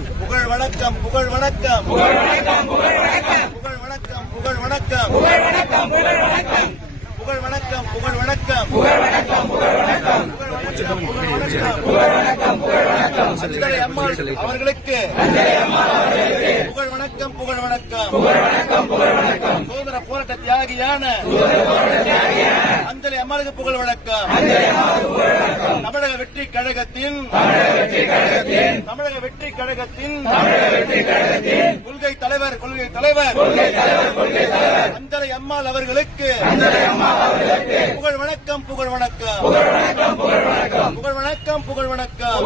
வணக்கம் புகழ் வணக்கம் புகழ் வணக்கம் புகழ் வணக்கம் புகழ் வணக்கம் புகழ் வணக்கம் புகழ் வணக்கம் புகழ் வணக்கம் புகழ் வணக்கம் புகழ் வணக்கம் புகழ் வணக்கம் புகழ் வணக்கம் புகழ் வணக்கம் புகழ் வணக்கம் புகழ் வணக்கம் புகழ் வணக்கம் அஞ்சலை அம்மாள் அவர்களுக்கு புகழ் வணக்கம் புகழ் வணக்கம் புகழ் வணக்கம் புகழ் வணக்கம் சுதந்திர போராட்ட தியாகியான அஞ்சலி புகழ் வணக்கம். தமிழக வெற்றி கழகத்தின் தமிழக வெற்றி கழகத்தின் கொள்கை தலைவர் கொள்கை தலைவர் அந்தரை அம்மாள் அவர்களுக்கு புகழ் வணக்கம் புகழ் வணக்கம். புகழ் வணக்கம் புகழ் வணக்கம்.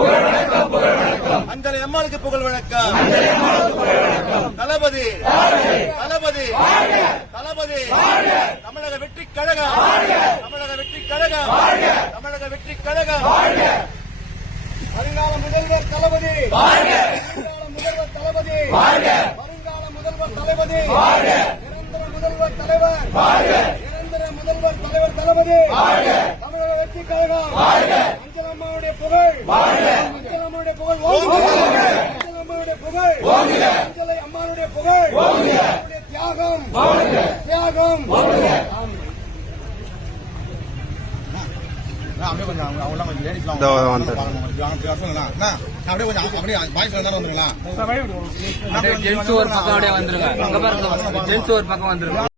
அந்தரை அம்மாளுக்கு புகழ் வணக்கம். தளபதி தளபதி தளபதி தமிழக தமிழக வெற்றி கழகம். வெற்றி கழகம் வருங்கால முதல்வர் தளபதி. வருங்கால முதல்வர் தளபதி. வருங்கால முதல்வர் தளபதி. நிரந்தர முதல்வர் தலைவர். நிரந்தர முதல்வர் தலைவர் தளபதி. தமிழக வெற்றி கழகம். அஞ்சல் அம்மாவுடைய புகழ். அஞ்சல் அம்மாவுடைய புகழ். அஞ்சல் அம்மாவுடைய புகழ். அஞ்சலை அம்மாவுடைய புகழ். தியாகம். தியாகம். அப்படியே கொஞ்சம் அவங்க கொஞ்சம் லேடிஸ்லாம் இதோ அப்படியே கொஞ்சம் அப்படியே பாய்ஸ் வந்துருங்களா ஜென்ஸ் ஒரு பக்கம் அப்படியே வந்துருங்க அங்க பாருங்க ஜென்ஸ் ஒரு பக்கம் வந்துருங்க